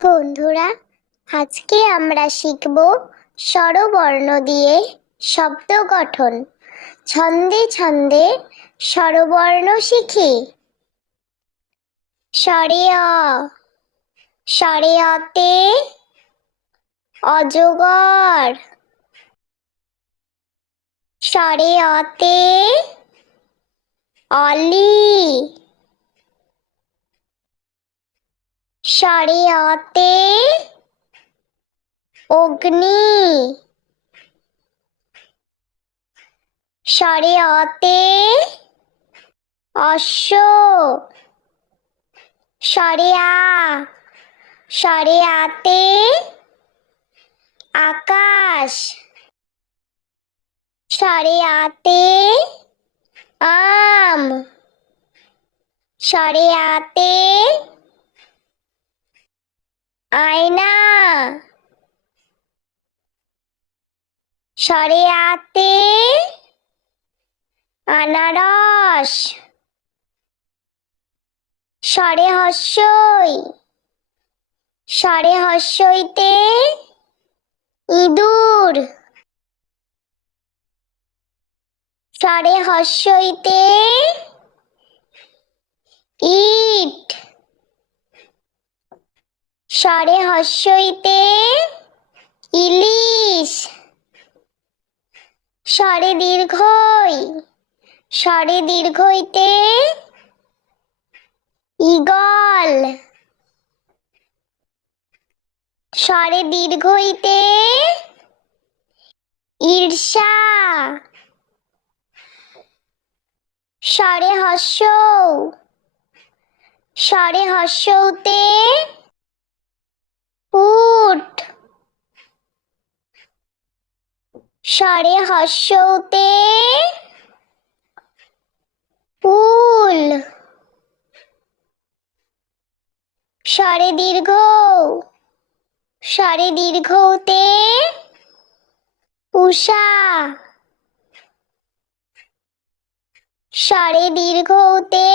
বন্ধুরা, আজকে আমরা শিখব স্বরবর্ণ দিয়ে শব্দ গঠন। ছন্দে ছন্দে স্বরবর্ণ শিখি। স্বরে অ, স্বরে অতে অজগর। স্বরে অতে অলি। স্বরে অতে অগ্নি। স্বরে অতে অশ্ব। স্বরে আ, স্বরে আতে আকাশ। স্বরে আতে আম। স্বরে আতে আয়না। স্বরে আতে আনারস। স্বরে হস্যই, স্বরে হস্যইতে ইঁদুর। স্বরে হস্যইতে ইট। স্বরে হস্যইতে ইলিশ। স্বরে দীর্ঘই, স্বরে দীর্ঘইতে ঈগল। স্বরে দীর্ঘইতে ঈর্ষা। স্বরে হস্যৌ, স্বরে হস্যৌতে উট। স্বরে হস্যৌতে উল। স্বরে দীর্ঘ, স্বরে দীর্ঘৌতে উষা। স্বরে দীর্ঘৌতে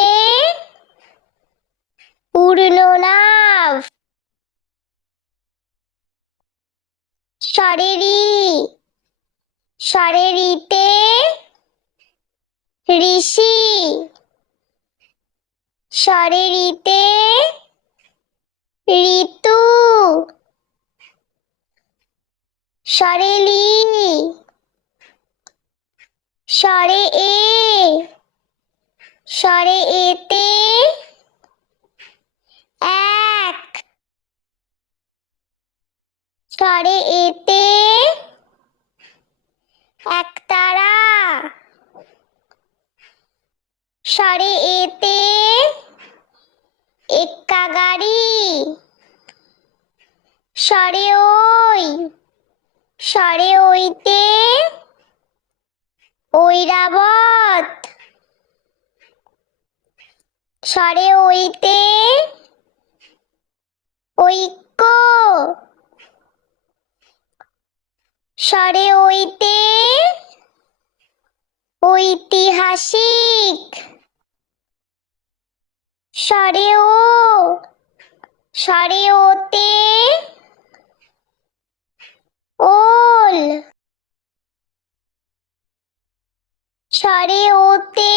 পূর্ণনাভ। স্বরে রি, স্বরে রিতে ঋষি। স্বরে রিতে ঋতু। স্বরে লি, স্বরে এ, স্বরে এতে এক। স্বরে এতে একতারা। স্বরে এতে এক্কা গাড়ি। স্বরে ওই, স্বরে ওইতে ঐরাবত। স্বরে ওইতে ঐক্য। স্বরে ওইতে ঐতিহাসিক। স্বরে ও, স্বরে ওতে ওল। স্বরে ওতে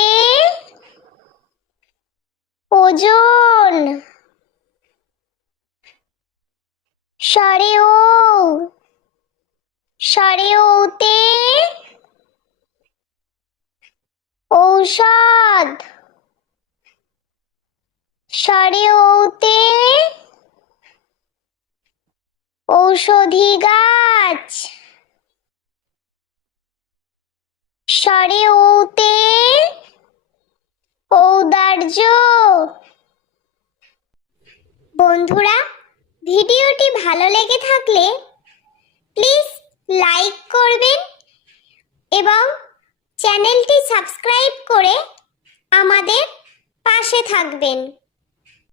ওজন। স্বরে ও, স্বরে ওতে ঔষধ। স্বরে ওতে ঔষধি গাছ। স্বরে ওতে ঔদার্য। বন্ধুরা, ভিডিওটি ভালো লেগে থাকলে প্লিজ লাইক করবেন এবং চ্যানেলটি সাবস্ক্রাইব করে আমাদের পাশে থাকবেন।